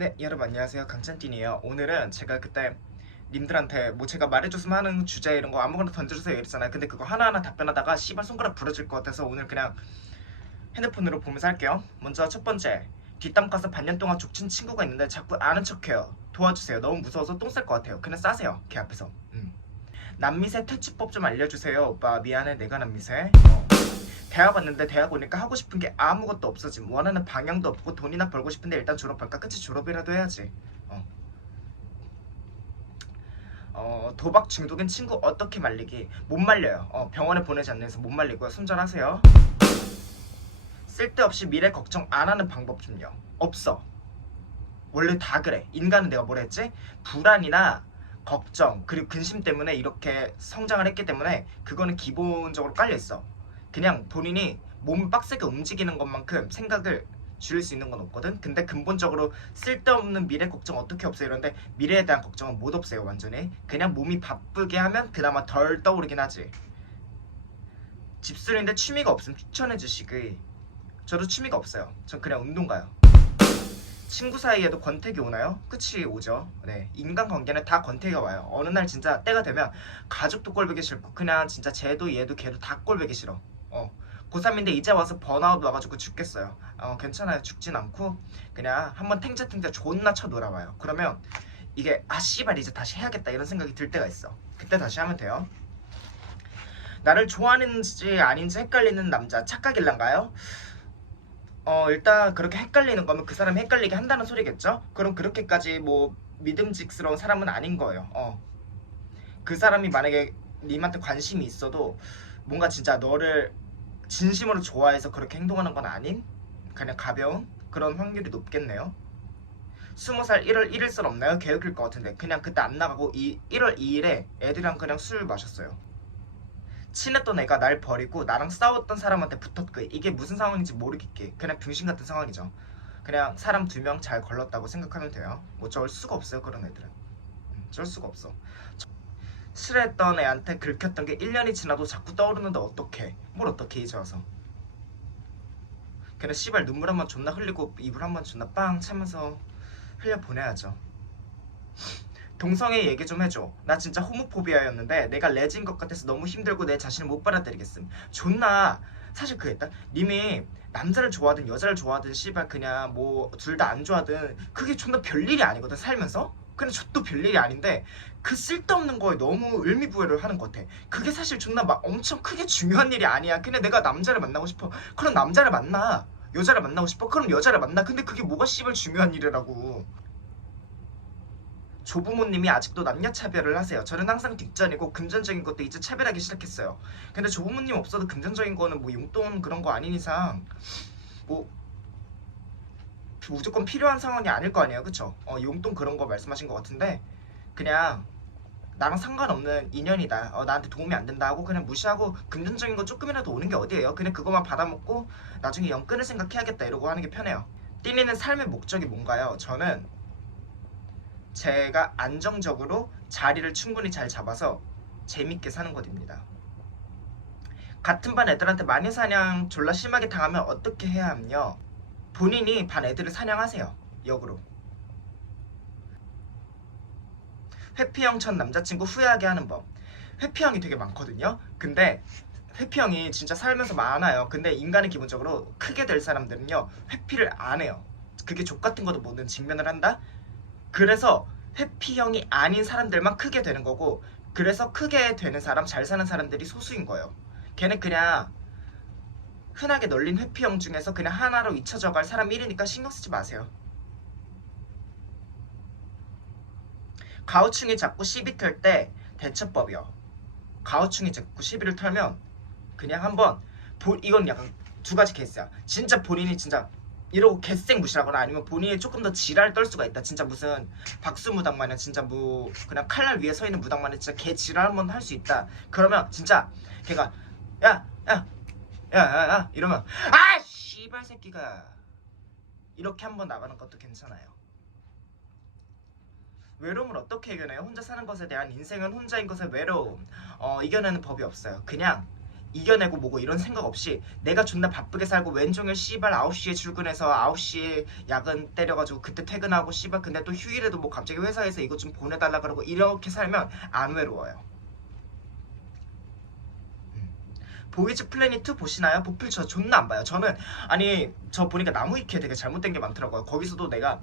네, 여러분 안녕하세요. 강찬띠이에요. 오늘은 제가 그때 님들한테 뭐 제가 말해줬으면 하는 주제 이런 거 아무거나 던져주세요 이랬잖아요. 근데 그거 하나하나 답변하다가 씨발 손가락 부러질 것 같아서 오늘 그냥 핸드폰으로 보면서 할게요. 먼저 첫 번째, 뒷담 까서 반년 동안 족친 친구가 있는데 자꾸 아는 척해요. 도와주세요. 너무 무서워서 똥 쌀 것 같아요. 그냥 싸세요. 걔 앞에서. 남미세 퇴치법 좀 알려주세요. 오빠 미안해 내가 남미세. 대학 왔는데 대학 오니까 하고 싶은 게 아무것도 없어짐. 원하는 방향도 없고 돈이나 벌고 싶은데 일단 졸업할까? 그치, 졸업이라도 해야지. 어. 도박 중독인 친구 어떻게 말리기? 못 말려요. 병원에 보내지 않는 이상 못 말리고요. 손절하세요. 쓸데없이 미래 걱정 안 하는 방법 좀요. 없어. 원래 다 그래. 인간은 내가 뭐라 했지? 불안이나 걱정 그리고 근심 때문에 이렇게 성장을 했기 때문에 그거는 기본적으로 깔려있어. 그냥 본인이 몸을 빡세게 움직이는 것만큼 생각을 줄일 수 있는 건 없거든. 근데 근본적으로 쓸데없는 미래 걱정 어떻게 없어요 이런데 미래에 대한 걱정은 못 없애요. 완전히 그냥 몸이 바쁘게 하면 그나마 덜 떠오르긴 하지. 집순이인데 취미가 없으면 추천해 주시기. 저도 취미가 없어요. 전 그냥 운동 가요. 친구 사이에도 권태기 오나요? 그치, 오죠. 네, 인간관계는 다 권태기가 와요. 어느 날 진짜 때가 되면 가족도 꼴보기 싫고 그냥 진짜 쟤도 얘도 걔도 다 꼴보기 싫어. 고3인데 이제 와서 번아웃 와가지고 죽겠어요. 괜찮아요. 죽진 않고 그냥 한번 탱자탱자 존나 쳐 놀아봐요. 그러면 이게 아 씨발 이제 다시 해야겠다 이런 생각이 들 때가 있어. 그때 다시 하면 돼요. 나를 좋아하는지 아닌지 헷갈리는 남자 착각일란가요? 일단 그렇게 헷갈리는 거면 그 사람이 헷갈리게 한다는 소리겠죠? 그럼 그렇게까지 뭐 믿음직스러운 사람은 아닌 거예요. 그 사람이 만약에 님한테 관심이 있어도 뭔가 진짜 너를 진심으로 좋아해서 그렇게 행동하는 건 아닌 그냥 가벼운 그런 확률이 높겠네요. 20살 1월 1일설 없나요? 계획일 것 같은데 그냥 그때 안 나가고 1월 2일에 애들이랑 그냥 술 마셨어요. 친했던 애가 날 버리고 나랑 싸웠던 사람한테 붙었고 이게 무슨 상황인지 모르겠게 그냥 병신 같은 상황이죠. 그냥 사람 2명 잘 걸렀다고 생각하면 돼요. 뭐 어쩔 수가 없어요 그런 애들은. 어쩔 수가 없어. 싫어했던 애한테 긁혔던 게 1년이 지나도 자꾸 떠오르는데 어떡해. 뭘 어떡해 이제 와서. 그냥 씨발 눈물 한번 존나 흘리고 이불 한번 존나 빵 차면서 흘려보내야죠. 동성애 얘기 좀 해줘. 나 진짜 호모포비아였는데 내가 레즈인 것 같아서 너무 힘들고 내 자신을 못 받아들이겠음. 존나 사실 그랬다. 님이 남자를 좋아하든 여자를 좋아하든 씨발 그냥 뭐 둘 다 안 좋아하든 그게 존나 별일이 아니거든 살면서. 그냥 저도 별일이 아닌데 그 쓸데없는 거에 너무 의미부여를 하는 것 같아. 그게 사실 존나 막 엄청 크게 중요한 일이 아니야. 그냥 내가 남자를 만나고 싶어. 그럼 남자를 만나. 여자를 만나고 싶어. 그럼 여자를 만나. 근데 그게 뭐가 씨발 중요한 일이라고. 조부모님이 아직도 남녀차별을 하세요. 저는 항상 뒷전이고 금전적인 것도 이제 차별하기 시작했어요. 근데 조부모님 없어도 금전적인 거는 뭐 용돈 그런 거 아닌 이상 뭐 무조건 필요한 상황이 아닐 거 아니에요. 그쵸? 용돈 그런 거 말씀하신 것 같은데 그냥 나랑 상관없는 인연이다. 나한테 도움이 안 된다 하고 그냥 무시하고 금전적인 거 조금이라도 오는 게 어디예요. 그냥 그것만 받아먹고 나중에 연 끊을 생각해야겠다 이러고 하는 게 편해요. 띠니는 삶의 목적이 뭔가요? 저는 제가 안정적으로 자리를 충분히 잘 잡아서 재밌게 사는 것입니다. 같은 반 애들한테 마녀 사냥 졸라 심하게 당하면 어떻게 해야 하면요. 본인이 반 애들을 사냥하세요. 역으로. 회피형 전 남자친구 후회하게 하는 법. 회피형이 되게 많거든요. 근데 회피형이 진짜 살면서 많아요. 근데 인간은 기본적으로 크게 될 사람들은요. 회피를 안 해요. 그게 족같은 것도 모든 직면을 한다? 그래서 회피형이 아닌 사람들만 크게 되는 거고 그래서 크게 되는 사람, 잘 사는 사람들이 소수인 거예요. 걔는 그냥 흔하게 널린 회피형 중에서 그냥 하나로 잊혀져 갈 사람 1이니까 신경 쓰지 마세요. 가오충이 자꾸 시비 털 때 대처법이요. 가오충이 자꾸 시비를 털면 그냥 한번 이건 약간 두 가지 케이스야. 진짜 본인이 진짜 이러고 개쌩 무시하거나 아니면 본인이 조금 더 지랄 떨 수가 있다. 진짜 무슨 박수무당 마냥 진짜 뭐 그냥 칼날 위에 서 있는 무당 마냥 진짜 개 지랄 한번 할 수 있다. 그러면 진짜 걔가 야 야 야 야 야 이러면 아 씨발 새끼가 이렇게 한번 나가는 것도 괜찮아요. 외로움을 어떻게 이겨내요? 혼자 사는 것에 대한 인생은 혼자인 것의 외로움. 이겨내는 법이 없어요. 그냥 이겨내고 뭐고 이런 생각 없이 내가 존나 바쁘게 살고 왼종일 씨발 9시에 출근해서 9시에 야근 때려가지고 그때 퇴근하고 씨발 근데 또 휴일에도 뭐 갑자기 회사에서 이것 좀 보내달라 그러고 이렇게 살면 안 외로워요. 보이즈 플래닛 2 보시나요? 보필 저 존나 안 봐요. 저는 아니 저 보니까 나무위키에 되게 잘못된 게 많더라고요. 거기서도 내가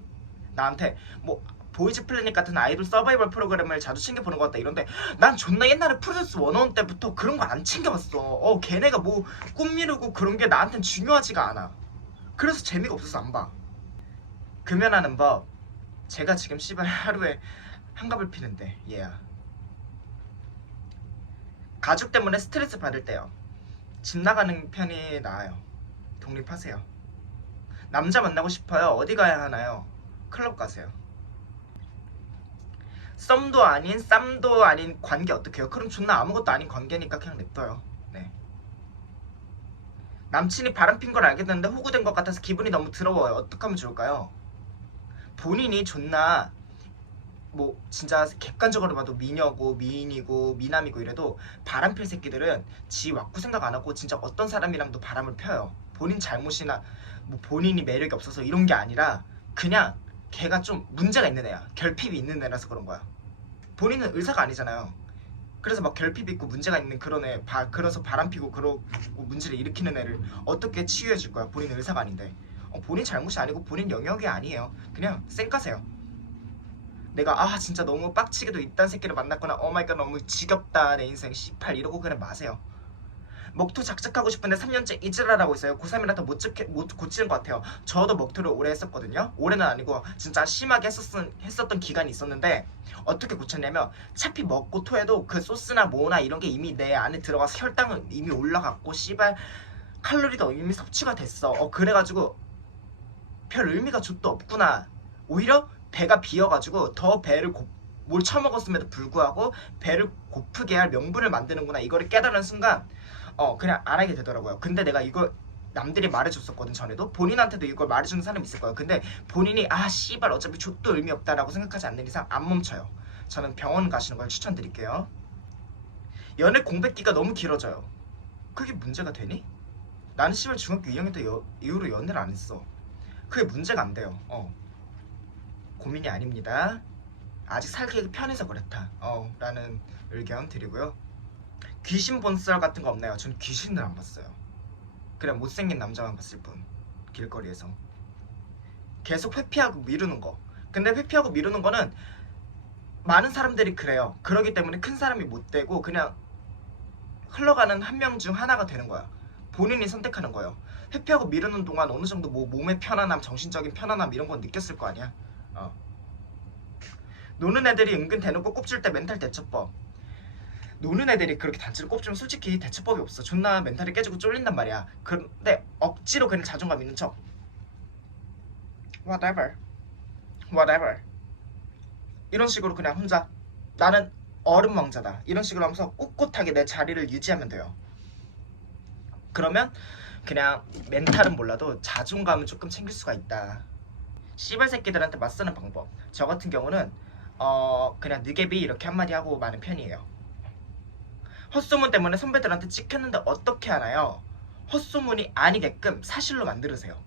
나한테 뭐 보이즈 플래닛 같은 아이돌 서바이벌 프로그램을 자주 챙겨보는 것 같다 이런데 난 존나 옛날에 프로듀스 101 때부터 그런 거 안 챙겨봤어. 걔네가 뭐 꿈미루고 그런 게 나한텐 중요하지가 않아. 그래서 재미가 없어서 안 봐. 금연하는 법 제가 지금 씨발 하루에 한갑을 피는데 가족 때문에 스트레스 받을 때요. 집 나가는 편이 나아요. 독립하세요. 남자 만나고 싶어요. 어디 가야 하나요? 클럽 가세요. 썸도 아닌 쌈도 아닌 관계 어떡해요? 그럼 존나 아무것도 아닌 관계니까 그냥 냅둬요. 네. 남친이 바람핀 걸 알겠는데 호구된 것 같아서 기분이 너무 더러워요. 어떡하면 좋을까요? 본인이 존나 뭐 진짜 객관적으로 봐도 미녀고 미인이고 미남이고 이래도 바람필 새끼들은 지 왁구 생각 안 하고 진짜 어떤 사람이랑도 바람을 펴요. 본인 잘못이나 뭐 본인이 매력이 없어서 이런 게 아니라 그냥 걔가 좀 문제가 있는 애야. 결핍이 있는 애라서 그런 거야. 본인은 의사가 아니잖아요. 그래서 막 결핍 있고 문제가 있는 그런 애 그래서 바람 피고 그러고 문제를 일으키는 애를 어떻게 치유해 줄 거야. 본인 의사가 아닌데. 본인 잘못이 아니고 본인 영역이 아니에요. 그냥 쌩까세요. 내가 진짜 너무 빡치게도 이딴 새끼를 만났구나. 오마이갓 너무 지겹다 내 인생 18 이러고 그냥 마세요. 먹토 작작하고 싶은데 3년째 이질하라고 있어요. 고3이라 못 고치는 것 같아요. 저도 먹토를 오래 했었거든요. 올해는 아니고 진짜 심하게 했었던 기간이 있었는데 어떻게 고쳤냐면 차피 먹고 토해도 그 소스나 뭐나 이런 게 이미 내 안에 들어가서 혈당은 이미 올라갔고 씨발 칼로리도 이미 섭취가 됐어. 그래가지고 별 의미가 좆도 없구나. 오히려 배가 비어가지고 더 뭘 처먹었음에도 불구하고 배를 고프게 할 명분을 만드는구나 이거를 깨달은 순간 그냥 안 하게 되더라고요. 근데 내가 이걸 남들이 말해줬었거든. 전에도 본인한테도 이걸 말해주는 사람이 있을 거예요. 근데 본인이 씨발 어차피 좆도 의미 없다라고 생각하지 않는 이상 안 멈춰요. 저는 병원 가시는 걸 추천드릴게요. 연애 공백기가 너무 길어져요. 그게 문제가 되니? 나는 씨발 중학교 2학년 때 이후로 연애를 안 했어. 그게 문제가 안 돼요. 고민이 아닙니다. 아직 살기 편해서 그렇다. 라는 의견 드리고요. 귀신 본 썰 같은 거 없나요? 전 귀신을 안 봤어요. 그냥 못생긴 남자만 봤을 뿐. 길거리에서 계속 회피하고 미루는 거. 근데 회피하고 미루는 거는 많은 사람들이 그래요. 그러기 때문에 큰 사람이 못 되고 그냥 흘러가는 한 명 중 하나가 되는 거야. 본인이 선택하는 거예요. 회피하고 미루는 동안 어느 정도 뭐 몸의 편안함, 정신적인 편안함 이런 건 느꼈을 거 아니야. 노는 애들이 은근 대놓고 꼽줄 때 멘탈 대처법. 노는 애들이 그렇게 단체로 꼽주면 솔직히 대처법이 없어. 존나 멘탈이 깨지고 쫄린단 말이야. 근데 억지로 그냥 자존감 있는 척 whatever 이런 식으로 그냥 혼자 나는 얼음 왕자다 이런 식으로 하면서 꿋꿋하게 내 자리를 유지하면 돼요. 그러면 그냥 멘탈은 몰라도 자존감은 조금 챙길 수가 있다. 씨발 새끼들한테 맞서는 방법. 저 같은 경우는 그냥 느개비 이렇게 한마디 하고 마는 편이에요. 헛소문 때문에 선배들한테 찍혔는데 어떻게 하나요? 헛소문이 아니게끔 사실로 만들으세요.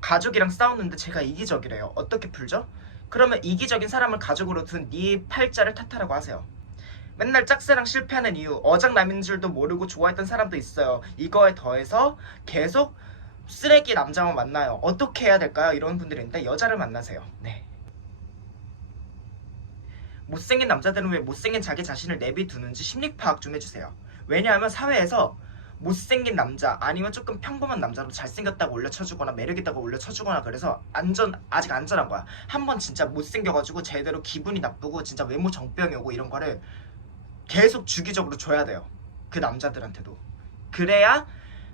가족이랑 싸웠는데 제가 이기적이래요. 어떻게 풀죠? 그러면 이기적인 사람을 가족으로 둔 네 팔자를 탓하라고 하세요. 맨날 짝사랑 실패하는 이유 어장남인 줄도 모르고 좋아했던 사람도 있어요. 이거에 더해서 계속 쓰레기 남자만 만나요. 어떻게 해야 될까요? 이런 분들이 있는데 여자를 만나세요. 네. 못생긴 남자들은 왜 못생긴 자기 자신을 내비두는지 심리 파악 좀 해주세요. 왜냐하면 사회에서 못생긴 남자 아니면 조금 평범한 남자로 잘생겼다고 올려쳐주거나 매력있다고 올려쳐주거나 그래서 아직 안전한 거야. 한번 진짜 못생겨가지고 제대로 기분이 나쁘고 진짜 외모 정병이 오고 이런 거를 계속 주기적으로 줘야 돼요. 그 남자들한테도. 그래야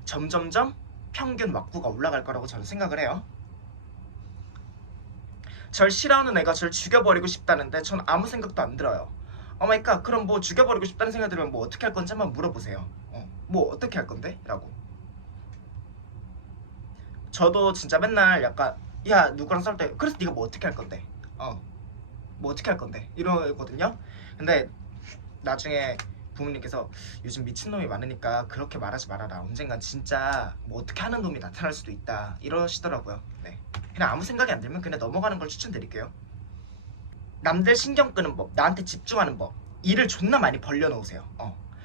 점점점 평균 왁구가 올라갈 거라고 저는 생각을 해요. 절 싫어하는 애가 절 죽여버리고 싶다는데 전 아무 생각도 안 들어요. 그러니까 그럼 뭐 죽여버리고 싶다는 생각 들면 뭐 어떻게 할 건지 한번 물어보세요. 뭐 어떻게 할 건데? 라고. 저도 진짜 맨날 약간 야 누구랑 싸울 때 그래서 네가 뭐 어떻게 할 건데? 뭐 어떻게 할 건데? 이러거든요. 근데 나중에 부모님께서 요즘 미친놈이 많으니까 그렇게 말하지 말아라. 언젠간 진짜 뭐 어떻게 하는 놈이 나타날 수도 있다. 이러시더라고요. 네. 그냥 아무 생각이 안 들면 그냥 넘어가는 걸 추천드릴게요. 남들 신경 끄는 법, 나한테 집중하는 법, 일을 존나 많이 벌려놓으세요.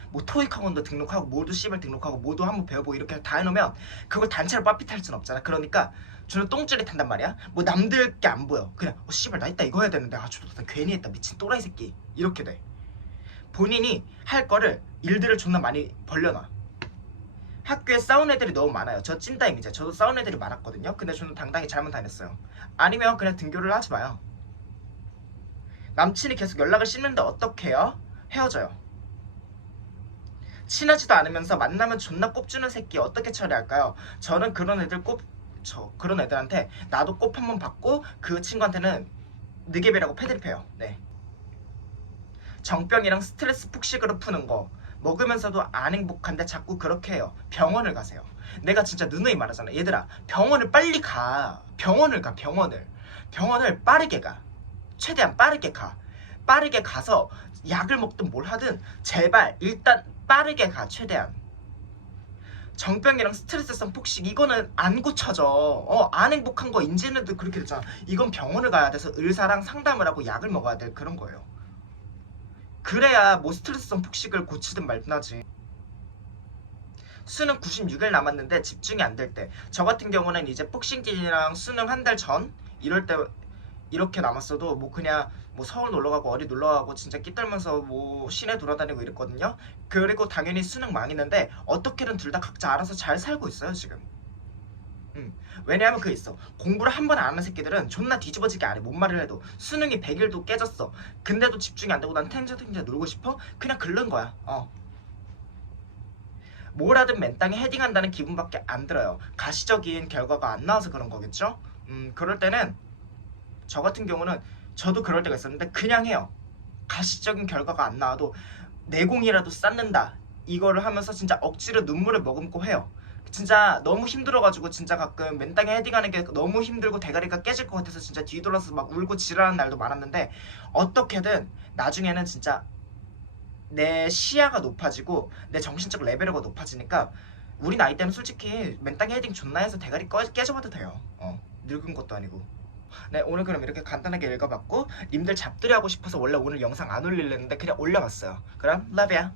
뭐 토익 학원도 등록하고 모두 씨발 등록하고 모두 한번 배워보고 이렇게 다 해놓으면 그걸 단체로 빠삐탈 순 없잖아. 그러니까 저는 똥줄이 탄단 말이야. 뭐 남들 게 안 보여. 그냥 씨발 나 이따 이거 해야 되는데 저도 괜히 했다 미친 또라이 새끼 이렇게 돼. 본인이 할 거를 일들을 존나 많이 벌려놔. 학교에 싸운 애들이 너무 많아요. 저 찐따임이죠. 저도 싸운 애들이 많았거든요. 근데 저는 당당히 잘못 다녔어요. 아니면 그냥 등교를 하지 마요. 남친이 계속 연락을 씹는데 어떻게 해요? 헤어져요. 친하지도 않으면서 만나면 존나 꼽주는 새끼 어떻게 처리할까요? 저는 그런 애들한테 나도 꼽 한번 받고 그 친구한테는 느개비라고 패드립 해요. 네. 정병이랑 스트레스 푹식으로 푸는 거 먹으면서도 안 행복한데 자꾸 그렇게 해요. 병원을 가세요. 내가 진짜 누누이 말하잖아. 얘들아 병원을 빨리 가. 병원을 빠르게 가. 최대한 빠르게 가. 빠르게 가서 약을 먹든 뭘 하든 제발 일단 빠르게 가. 최대한. 정병이랑 스트레스성 폭식 이거는 안 고쳐져. 안 행복한 거 인지는도 그렇게 됐잖아. 이건 병원을 가야 돼서 의사랑 상담을 하고 약을 먹어야 될 그런 거예요. 그래야 뭐 스트레스성 폭식을 고치든 말든 하지. 수능 96일 남았는데 집중이 안 될 때, 저 같은 경우는 이제 복싱기랑 수능 한 달 전 이럴 때 이렇게 남았어도 뭐 그냥 뭐 서울 놀러가고 어디 놀러가고 진짜 끼떨면서 뭐 시내 돌아다니고 이랬거든요. 그리고 당연히 수능 망했는데 어떻게든 둘 다 각자 알아서 잘 살고 있어요 지금. 왜냐하면 그게 있어. 공부를 한 번 안 하는 새끼들은 존나 뒤집어지게 안 해. 뭔 말을 해도 수능이 100일도 깨졌어. 근데도 집중이 안 되고 난 탱자탱자 놀고 싶어? 그냥 긁는 거야. 뭘 하든 맨땅에 헤딩한다는 기분밖에 안 들어요. 가시적인 결과가 안 나와서 그런 거겠죠? 그럴 때는 저 같은 경우는 저도 그럴 때가 있었는데 그냥 해요. 가시적인 결과가 안 나와도 내공이라도 쌓는다. 이거를 하면서 진짜 억지로 눈물을 머금고 해요. 진짜 너무 힘들어가지고 진짜 가끔 맨땅에 헤딩하는 게 너무 힘들고 대가리가 깨질 것 같아서 진짜 뒤돌아서 막 울고 지랄하는 날도 많았는데 어떻게든 나중에는 진짜 내 시야가 높아지고 내 정신적 레벨이 높아지니까 우리 나이 때는 솔직히 맨땅에 헤딩 존나 해서 대가리 깨져봐도 돼요. 늙은 것도 아니고. 네, 오늘 그럼 이렇게 간단하게 읽어봤고 님들 잡들이 하고 싶어서 원래 오늘 영상 안 올리려는데 그냥 올려봤어요. 그럼 love ya.